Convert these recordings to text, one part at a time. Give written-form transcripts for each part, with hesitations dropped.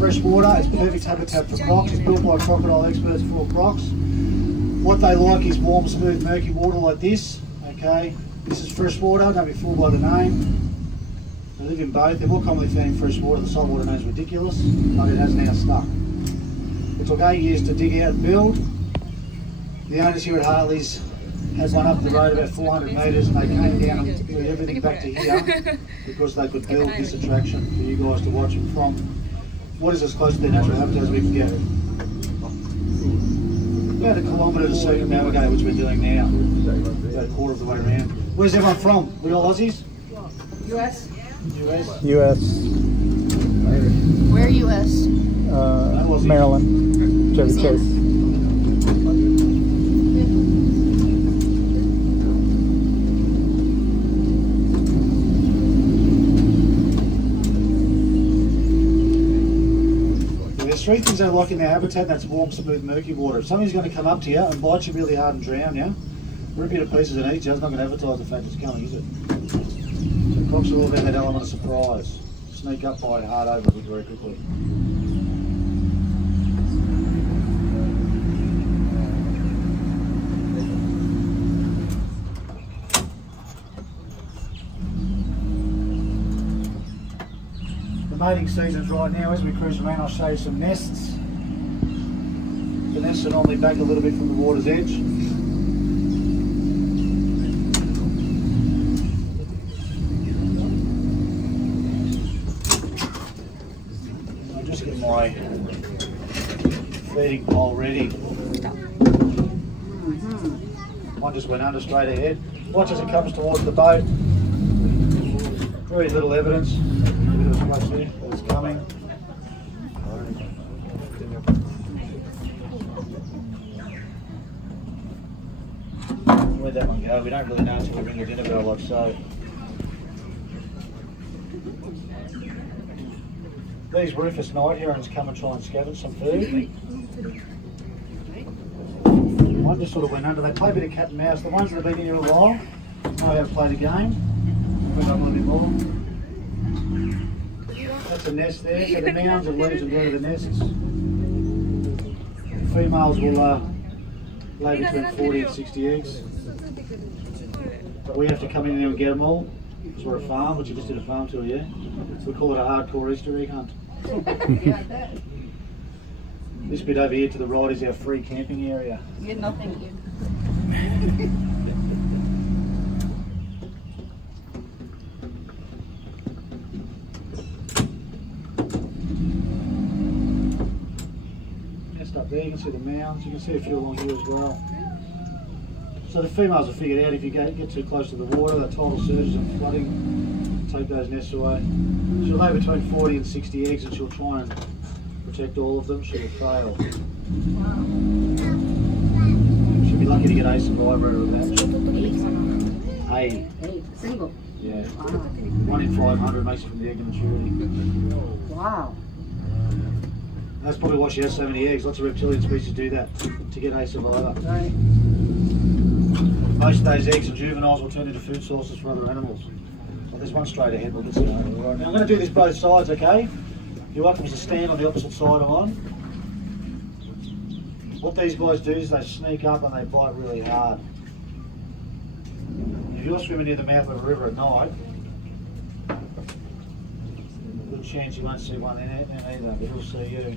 fresh water. It's perfect habitat for crocs. It's built by crocodile experts for crocs. What they like is warm, smooth, murky water like this. Okay, this is fresh water, don't be fooled by the name. They live in both. They're more commonly found in fresh water. The saltwater name is ridiculous, but it has now stuck. It took 8 years to dig out and build. The owners here at Hartley's has one up the road about 400 metres, and they came down and moved everything back to here because they could build this attraction for you guys to watch them from what is as close to their natural habitat as we can get. About a kilometre to circumnavigate, which we're doing now. About a quarter of the way around. Where's everyone from? We all Aussies? US. US? US. Where US? Maryland. Chevy Chase. There's three things they like in their habitat, that's warm, smooth, murky water. If somebody's going to come up to you and bite you really hard and drown you, rip you to pieces and eat you, it's not going to advertise the fact it's coming, is it? So crocs are all about that element of surprise. Sneak up, bite hard over it very quickly. Mating season's right now. As we cruise around, I'll show you some nests. The nests are normally back a little bit from the water's edge. I'll just get my feeding pole ready. One just went under straight ahead. Watch as it comes towards the boat. Very little evidence. It's coming. Where'd that one go? We don't really know until we ring the dinner bell, like so. These rufous night herons come and try and scavenge some food. One just sort of went under. They play a bit of cat and mouse. The ones that have been here a while know how to play the game. Bring up a little bit more. That's a nest there, so the mounds of leaves will go to the nests. The females will lay between 40 and 60 eggs. But we have to come in there and get them all, because we're a farm, which you just did a farm tour, yeah? So we call it a hardcore Easter egg hunt. This bit over here to the right is our free camping area. Yeah, no thank you. Up there, you can see the mounds, you can see a few along here as well. So the females are figured out if you get too close to the water, the tidal surges and flooding take those nests away. She'll lay between 40 and 60 eggs and she'll try and protect all of them. She'll fail. She'll be lucky to get a survivor out of that. A. Single? Yeah. Wow. 1 in 500 makes it from the egg to maturity. Wow. That's probably why she has so many eggs. Lots of reptilian species do that to get a survivor. Right. Most of those eggs and juveniles will turn into food sources for other animals. So there's one straight ahead, we'll get started. Right. Now I'm going to do this both sides, okay? You're welcome to stand on the opposite side I'm on. What these guys do is they sneak up and they bite really hard. If you're swimming near the mouth of a river at night, good chance you won't see one in it either, but he'll see you.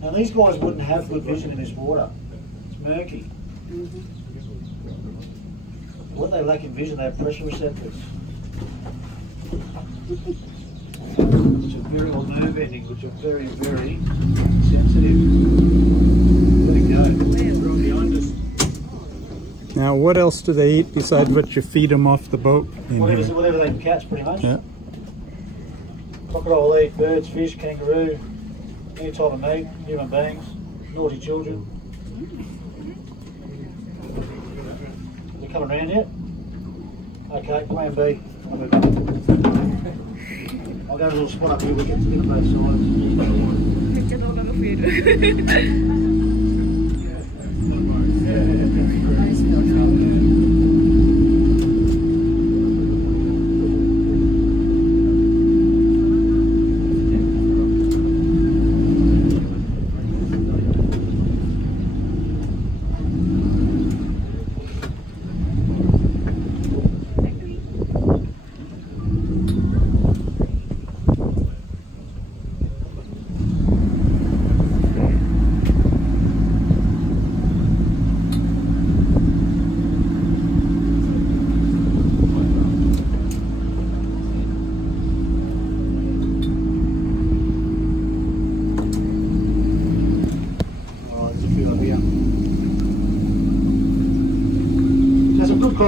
Now these guys wouldn't have good vision in this water. It's murky. What they lack in vision, they have pressure receptors. Which are very, or nerve endings, which are very, very sensitive. Let it go. Right behind us. Now, what else do they eat besides what you feed them off the boat? Whatever they can catch, pretty much. Yeah. Crocodile will eat birds, fish, kangaroo, any type of meat, human beings, naughty children. Is it coming around yet? Okay, plan B. I'll move up. I'll go to a little spot up here, we get to get on both sides.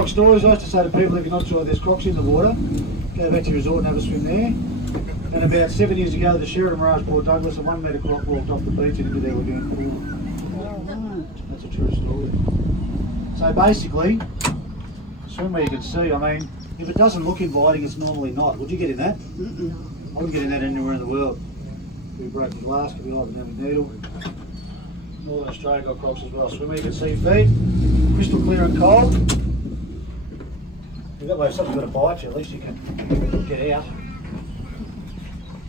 croc stories. I used to say to people, if you're not sure there's crocs in the water, go back to your resort and have a swim there. And about 7 years ago, the Sheridan Mirage Port Douglas, a 1 metre croc walked off the beach and into their lagoon pool. That's a true story. So basically, swim where you can see. I mean, if it doesn't look inviting, it's normally not. Would you get in that? I wouldn't get in that anywhere in the world. Could be broken glass, could be like a needle. Northern Australia got crocs as well. Swim where you can see feet, crystal clear and cold. If that way, if something's got to bite you, at least you can get out.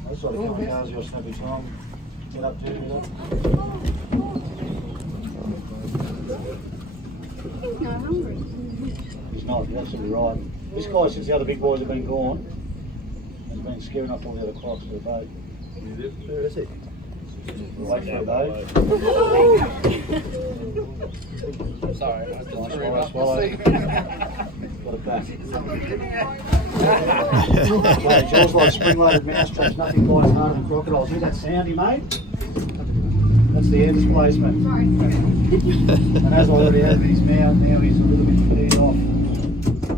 That's sort of kamikaze or snappy time. Get up to it. He's not hungry. He's not, you're absolutely right. This guy, since the other big boys have been gone, has been scaring up all the other crocs to the boat. Where is he? Wait for a boat. Sorry, I Nice swallow. Got it back. Jaws like spring-loaded mousetraps, nothing bites harder than crocodiles. Hear that sound he made? That's the air displacement. And as I already had in his mouth, now he's a little bit peed off.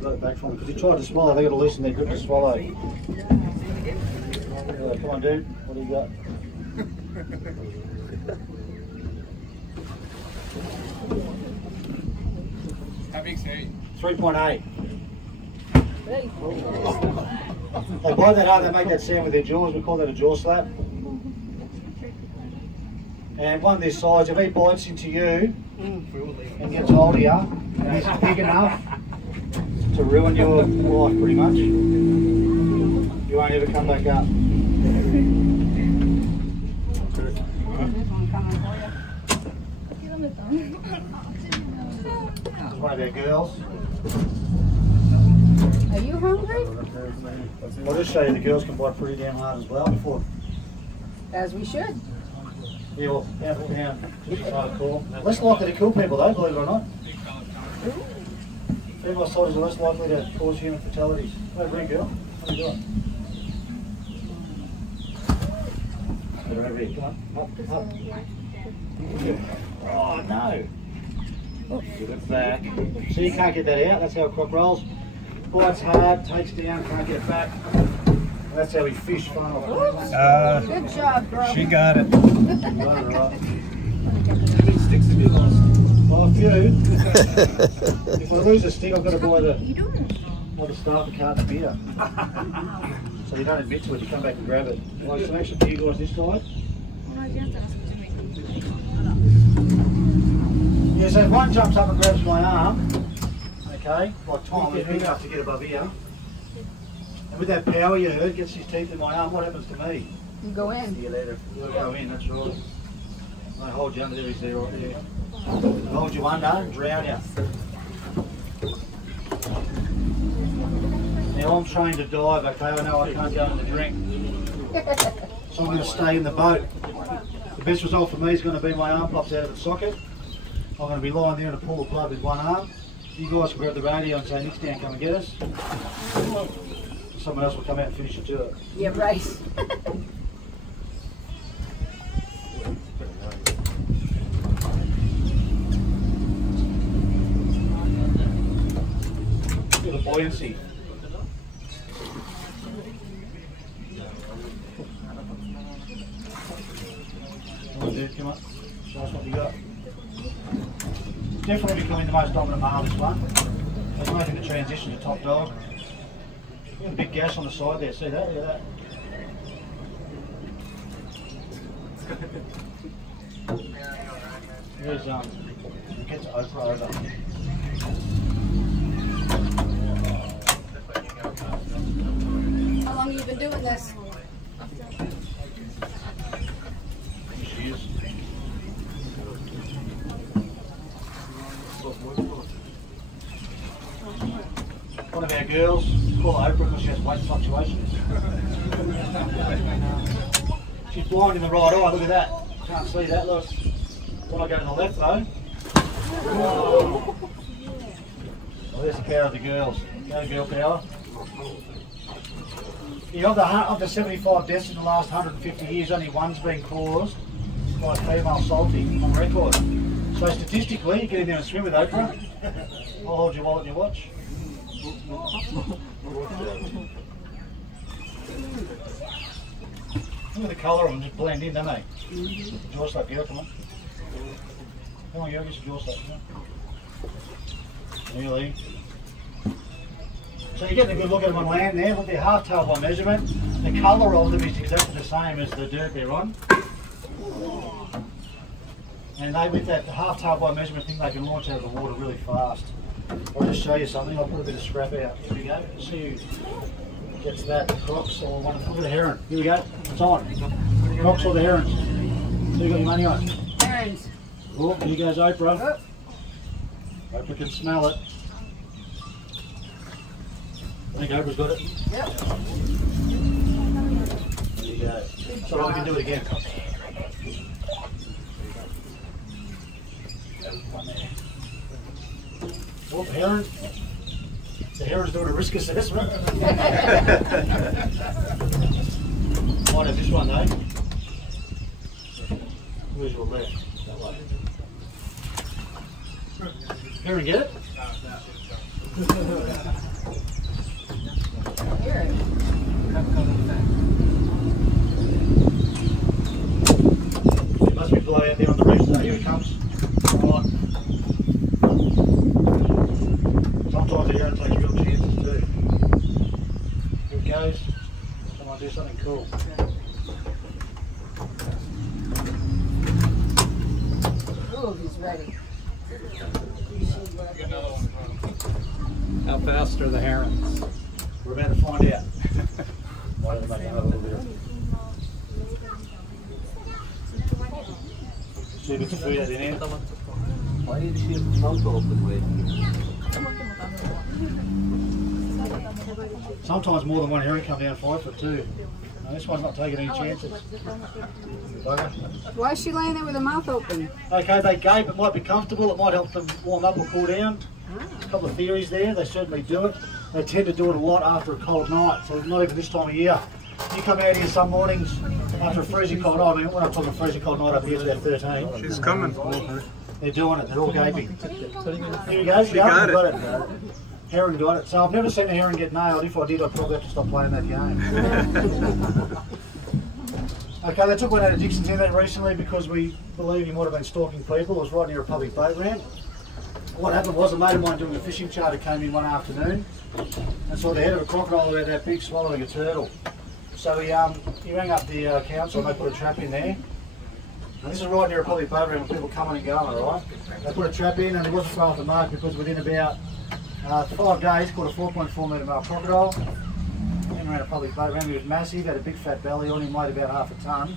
Got it back from him because he tried to swallow. They got to loosen their grip to swallow. Come on, dude. What do you got? How big's he? 3.8. They bite that hard, they make that sound with their jaws. We call that a jaw slap. And one this size, if he bites into you and gets hold of you, and he's big enough to ruin your life pretty much, you won't ever come back up. There's one of our girls. Are you hungry? I'll just show you the girls can bite pretty damn hard as well before. As we should. Yeah, well, pound for pound, just try to call. Less likely to kill people though, believe it or not. Female soldiers are less likely to cause human fatalities. Hey, bring girl. What are you doing? Get her over here. Come on. Up. Oh no. Give it back. So you can't get that out. That's how a croc rolls. Bites hard, takes down, can't get back. That's how we fish funnel. Good job, bro. She got it. Right. Sticks to be lost. Well, a few. If I lose a stick, I've got to buy another starter carton of beer. So you don't admit to it, you come back and grab it. Like some extra for you guys this side. Yeah, so if one jumps up and grabs my arm, okay, like Tom is big enough to get above here, and with that power you heard, gets his teeth in my arm, what happens to me? You go in. See you later. You'll go in, that's right. I hold you under there, he's there right there. I hold you under and drown you. Now I'm trained to dive, okay, I know I can't go in the drink. So I'm going to stay in the boat. The best result for me is going to be my arm pops out of the socket. I'm going to be lying there in a pool of blood with one arm. You guys can grab the radio and say, Nick's down, come and get us. Someone else will come out and finish the tour. Yeah, right. Feel the buoyancy. Come on, dude, come on. Show us what you got. Definitely becoming the most dominant male, this one. He's making the transition to top dog. Got a big gash on the side there, see that? Look at that. Here's get to Oprah over. How long have you been doing this? She is. One of our girls, call her Oprah because she has weight fluctuations. She's blind in the right eye, look at that. Can't see that, look. When I go to the left though. Well, there's the power of the girls. Go girl power. Yeah, of the 75 deaths in the last 150 years, only one's been caused by a female salty on record. So statistically, you get in there and swim with Oprah. I'll hold your wallet and your watch. Look at the colour of them, just blend in, don't they? Jaw slope, yeah, come on. Come on, get your jaw slope, come on. Nearly. So you're getting a good look at them on land there. Look, they're half-tailed by measurement. The colour of them is exactly the same as the dirt they're on. And they, with that half-tailed by measurement thing, they can launch out of the water really fast. I'll just show you something. I'll put a bit of scrap out. Here we go. See who gets that. The crocs or one of the, look at the heron. Here we go. It's on. Crocs or the herons. So you got your money on? Herons. Oh, here goes Oprah. Oprah can smell it. I think Oprah's got it. Yep. There you go. So we can do it again. Oh, the heron. The heron's doing a risk assessment. Might have this one though. Where's your left? That way. Heron, get it? It must be blow out there on the reef. So here it comes. Right. Sometimes the heron takes real chances too. Here it goes. Someone do something cool. Oh, he's ready. How fast are the herons? We're about to find out. Why don't they make another little bit of... See bits of food out in there. Why did she have the mouth open with? Sometimes more than one heron come down 5 foot too. No, this one's not taking any chances. Bugger. Why is she laying there with her mouth open? Okay, they gape. It might be comfortable. It might help them warm up or cool down. A couple of theories there. They certainly do it. They tend to do it a lot after a cold night. So not even this time of year. You come out here some mornings after a freezing cold night. I mean, when I'm talking freezing cold night up here, it's about 13. She's coming. They're doing it. They're all gaping. Here we go. She got it. Heron got it. So I've never seen a heron get nailed. If I did, I'd probably have to stop playing that game. Okay, they took one out of Dixon's Inlet recently because we believe he might have been stalking people. It was right near a public boat ramp. What happened was a mate of mine doing a fishing charter came in one afternoon and saw the head of a crocodile about that big swallowing a turtle. So he rang up the council and they put a trap in there. And this is right near a public boat ramp where people coming and going, alright? They put a trap in and it wasn't far off the mark because within about 5 days caught a 4.4 metre male crocodile. In around a public boat ramp. He was massive, had a big fat belly on him, weighed about half a tonne.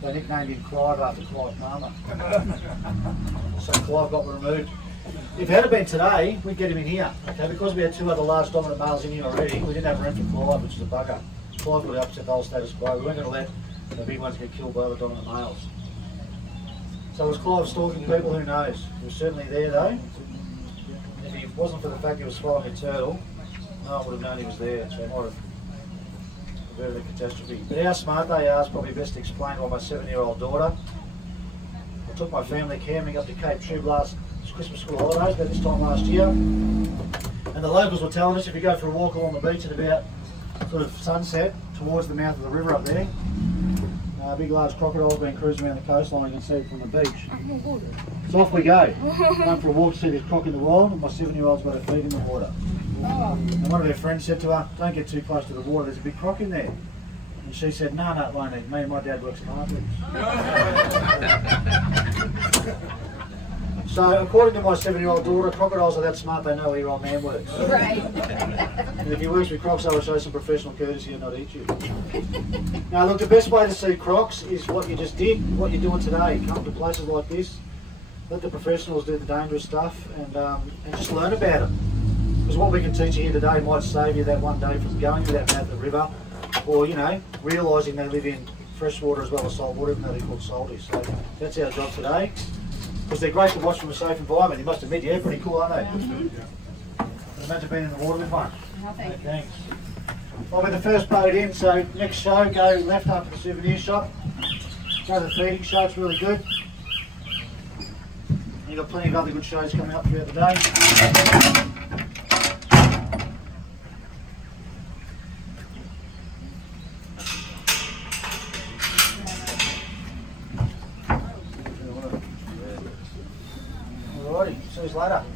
They nicknamed him Clive after Clive Palmer. So Clive got removed. If it had been today, we'd get him in here. Okay, because we had 2 other large dominant males in here already, we didn't have room for Clive, which is a bugger. Clive would have upset the whole status quo. We weren't going to let the big ones get killed by the dominant males. So was Clive stalking people? Who knows? He was certainly there though. If it wasn't for the fact he was swallowing a turtle, no one would have known he was there. So it might have averted a catastrophe. But how smart they are is probably best explained by my 7-year-old daughter. I took my family camping up to Cape Tube last Christmas school holidays, about this time last year. And the locals were telling us if you go for a walk along the beach at about sort of sunset towards the mouth of the river up there, a big large crocodile's been cruising around the coastline, you can see it from the beach. So off we go. Going for a walk to see this croc in the wild, and my 7-year-old's got her feet in the water. And one of her friends said to her, don't get too close to the water, there's a big croc in there. And she said, no, it won't eat me, and my dad works in Hartley. So according to my 7-year-old daughter, crocodiles are that smart they know where your old man works. Right. And if he works with crocs, they will show some professional courtesy and not eat you. Now look, the best way to see crocs is what you just did, what you're doing today. Come to places like this, let the professionals do the dangerous stuff and just learn about them. Because what we can teach you here today might save you that one day from going to that mouth of the river, or, you know, realising they live in fresh water as well as salt water, even though they're called salty. So that's our job today. Because they're great to watch from a safe environment. You must admit, yeah, pretty cool, aren't they? Imagine being in the water with one. No, thank you. Thanks. Well, we're the first boat in, so next show, go left after the souvenir shop. Go to the feeding show, it's really good. You've got plenty of other good shows coming up throughout the day. ladder.